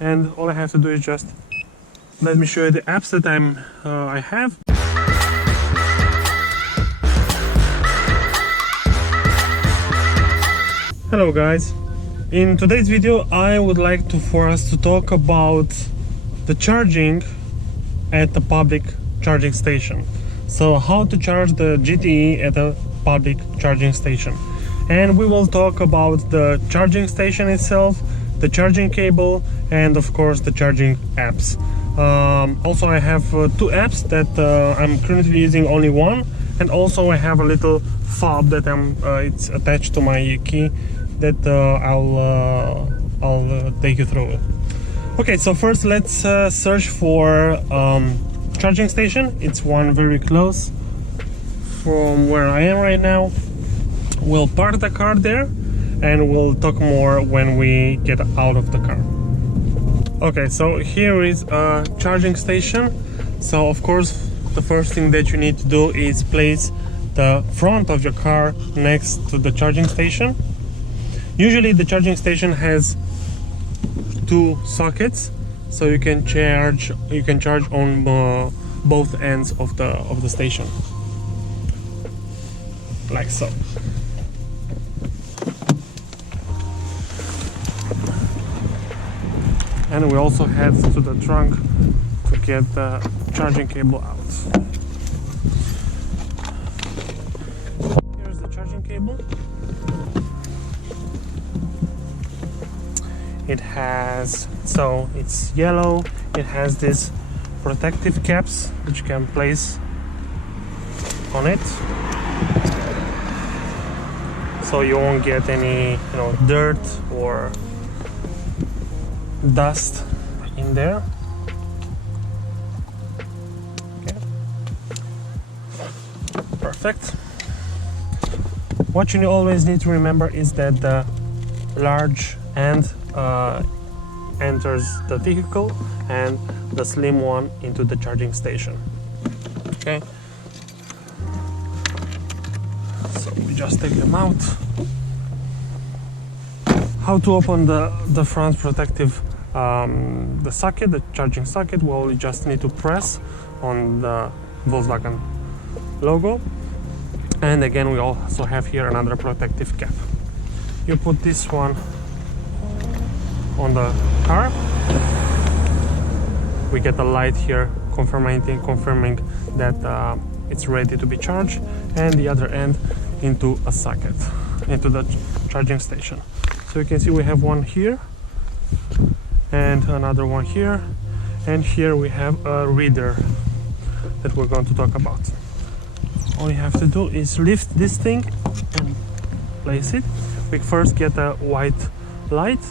and all I have to do is just let me show you the apps that I have. Hello guys, in today's video I would like for us to talk about the charging at the public charging station. So how to charge the GTE at a public charging station, and we will talk about the charging station itself, the charging cable, and of course the charging apps. Also I have two apps that I'm currently using only one, and also I have a little fob that it's attached to my key that I'll take you through it. Okay, so first let's search for charging station. It's one very close from where I am right now. We'll park the car there and we'll talk more when we get out of the car. Okay, so here is a charging station. So of course the first thing that you need to do is place the front of your car next to the charging station. Usually the charging station has two sockets, so you can charge on both ends of the station, like so. And we also head to the trunk to get the charging cable out. Here's the charging cable. It has, so it's yellow, it has this protective caps which you can place on it, so you won't get any dirt or dust in there. Okay, perfect. What you always need to remember is that the large end enters the vehicle and the slim one into the charging station. Okay, so we just take them out. How to open the front protective the socket, the charging socket? Well, you just need to press on the Volkswagen logo, and again we also have here another protective cap. You put this one on the car, we get a light here confirming that it's ready to be charged, and the other end into a socket, into the charging station. So you can see we have one here and another one here, and here we have a reader that we're going to talk about. All you have to do is lift this thing and place it. We first get a white light,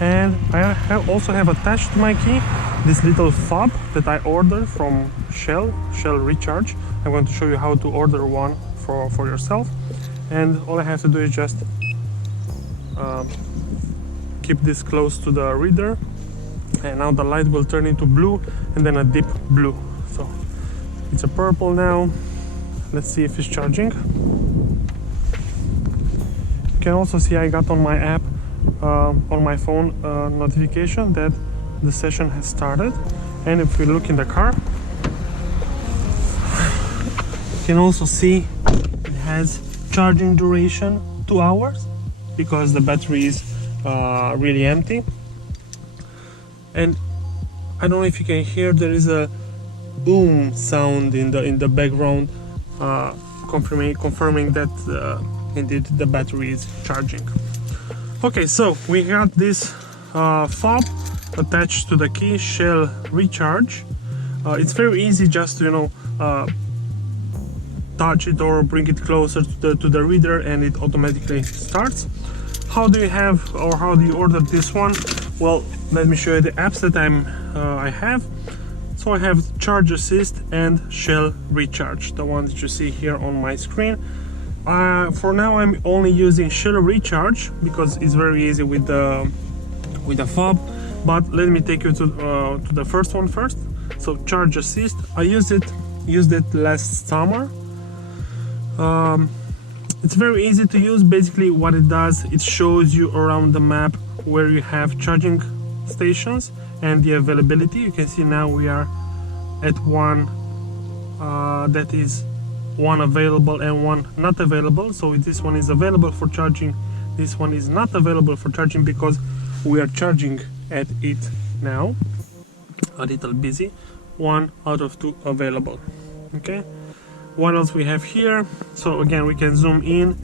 and I also have attached to my key this little fob that I ordered from Shell Recharge. I'm going to show you how to order one for yourself, and all I have to do is just keep this close to the reader, and now the light will turn into blue and then a deep blue. So it's a purple now. Let's see if it's charging. You can also see I got on my app, on my phone, notification that the session has started. And if we look in the car, you can also see it has charging duration 2 hours because the battery is really empty. And I don't know if you can hear, there is a boom sound in the background, confirming that indeed the battery is charging. Okay, so we got this fob attached to the key, Shell Recharge. It's very easy just to touch it or bring it closer to the reader and it automatically starts. How do you order this one? Well, let me show you the apps that I have. So I have Charge Assist and Shell Recharge, the one that you see here on my screen. For now I'm only using Shell Recharge because it's very easy with the fob, but let me take you to the first one first. So Charge Assist, I used it last summer. It's very easy to use. Basically what it does, it shows you around the map where you have charging stations and the availability. You can see now we are at one that is one available and one not available. So this one is available for charging, this one is not available for charging because we are charging at it now. A little busy. 1 out of 2 available. Okay, what else we have here? So again, we can zoom in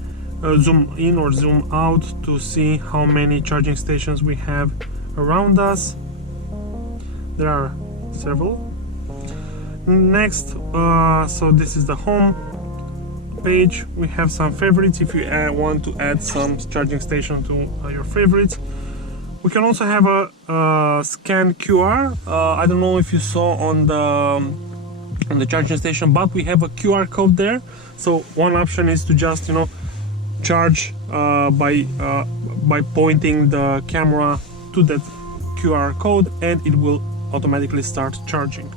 or zoom out to see how many charging stations we have around us. There are several. Next, so this is the home page. We have some favorites if you want to add some charging station to your favorites. We can also have a scan QR. I don't know if you saw on the charging station, but we have a QR code there. So one option is to just, you know, charge by pointing the camera to that QR code, and it will automatically start charging.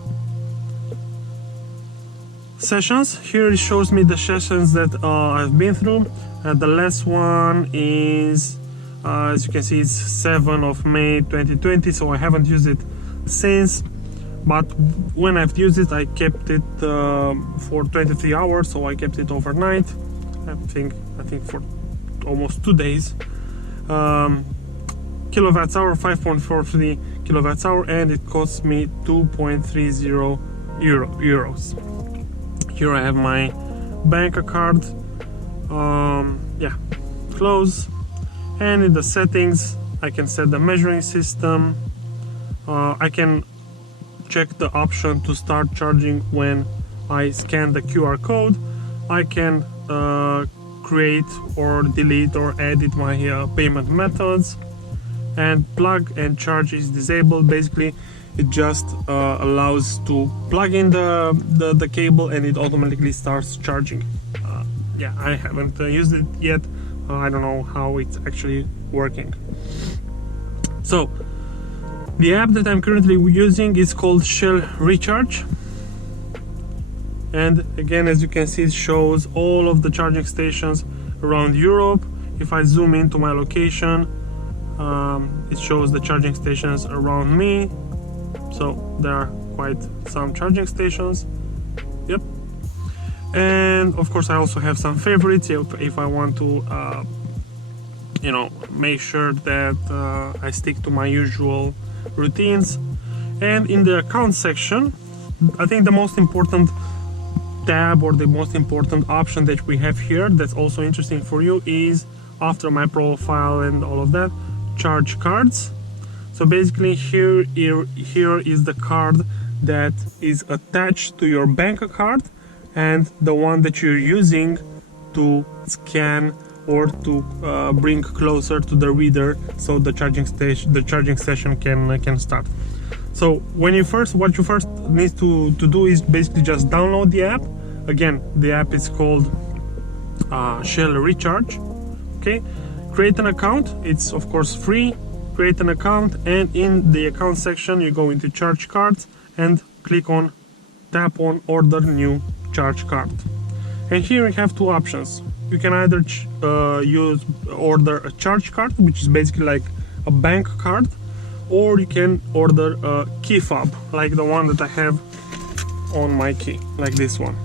Sessions. Here it shows me the sessions that I've been through. The last one is, as you can see, it's 7 of May 2020, so I haven't used it since, but when I've used it I kept it for 23 hours, so I kept it overnight. I think for almost 2 days. Kilowatts hour, 5.43 kilowatts hour, and it cost me 2.30 euros. Here I have my bank card. Yeah, close. And in the settings I can set the measuring system. I can check the option to start charging when I scan the QR code. I can create or delete or edit my payment methods, and plug and charge is disabled. Basically it just allows to plug in the cable and it automatically starts charging. Yeah, I haven't used it yet. I don't know how it's actually working. So the app that I'm currently using is called Shell Recharge, and again, as you can see, it shows all of the charging stations around Europe. If I zoom into my location, it shows the charging stations around me, so there are quite some charging stations. Yep. And of course I also have some favorites if I want to you know, make sure that I stick to my usual routines. And in the account section, I think the most important tab or the most important option that we have here that's also interesting for you is, after my profile and all of that, charge cards. So basically here is the card that is attached to your bank card, and the one that you're using to scan or to bring closer to the reader, so the charging session can start. So what you first need to do is basically just download the app. Again, the app is called Shell Recharge. Okay, create an account. It's of course free. Create an account, and in the account section you go into charge cards and tap on order new charge card. And here we have two options. You can either order a charge card, which is basically like a bank card, or you can order a key fob, like the one that I have on my key, like this one.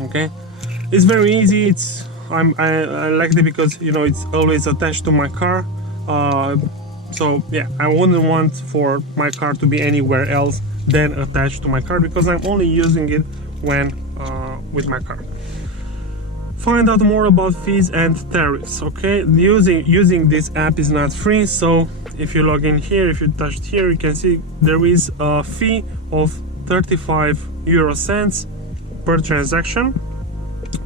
Okay, it's very easy. I like it because, you know, it's always attached to my car. So yeah, I wouldn't want for my car to be anywhere else than attached to my car, because I'm only using it when with my car. Find out more about fees and tariffs. Okay, using this app is not free, so if you log in here, if you touch here, you can see there is a fee of 35 € per transaction,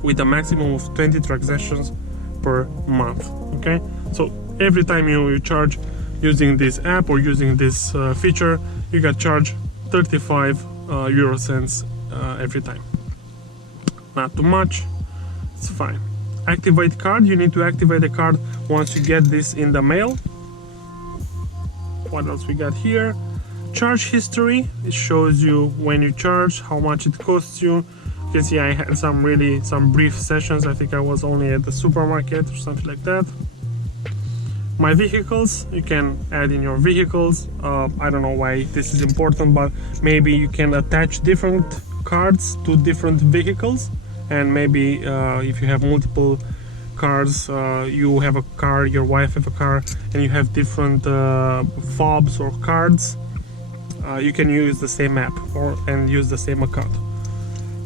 with a maximum of 20 transactions per month. Okay, so every time you charge using this app or using this feature, you get charged 35 € every time. Not too much, it's fine. Activate card. You need to activate the card once you get this in the mail. What else we got here? Charge history. It shows you when you charge, how much it costs you. You can see I had some brief sessions. I think I was only at the supermarket or something like that. My vehicles, you can add in your vehicles. I don't know why this is important, but maybe you can attach different cards to different vehicles, and maybe if you have multiple cars, you have a car, your wife have a car, and you have different fobs or cards, you can use the same app and use the same account.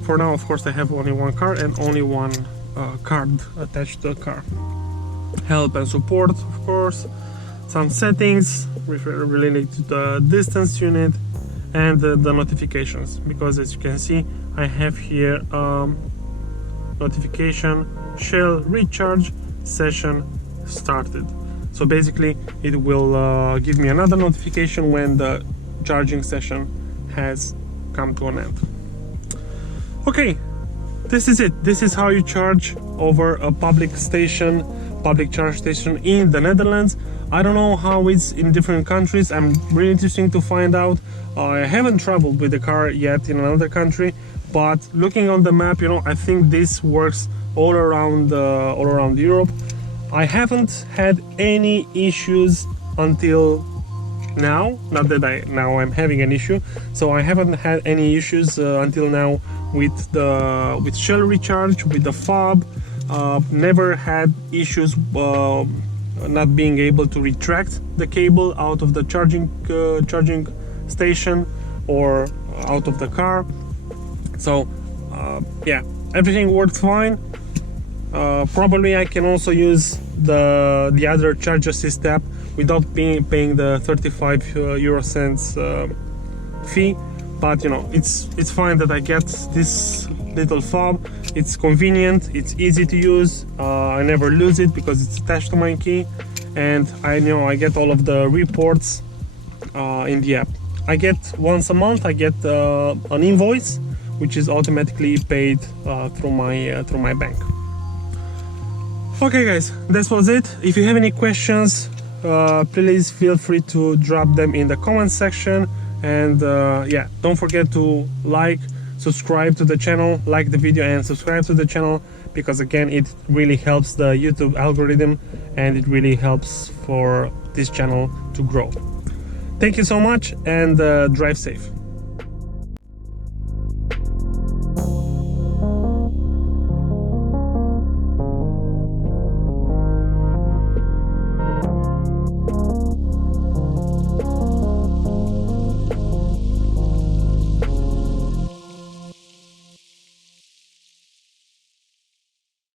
For now, of course, I have only one car and only one card attached to the car. Help and support, of course, some settings related to the distance unit, and the notifications, because as you can see I have here notification shell recharge session started. So basically it will give me another notification when the charging session has come to an end. Okay, this is it. This is how you charge over a public charge station in the Netherlands. I don't know how it's in different countries. I'm really interested to find out. I haven't traveled with the car yet in another country, but looking on the map, you know, I think this works all around Europe. I haven't had any issues until now. Not that I'm having an issue. So I haven't had any issues until now with shell recharge, with the fob. Never had issues not being able to retract the cable out of the charging station or out of the car. So yeah, everything worked fine. Probably I can also use the other Charge Assist app without paying the 35 euro cents fee, but you know, it's fine that I get this little fob. It's convenient, it's easy to use, I never lose it because it's attached to my key, and I know I get all of the reports in the app. I get once a month, I get an invoice which is automatically paid through my bank. Okay guys, this was it. If you have any questions, please feel free to drop them in the comment section, and yeah, don't forget to subscribe to the channel, like the video and subscribe to the channel, because again it really helps the YouTube algorithm and it really helps for this channel to grow. Thank you so much, and drive safe.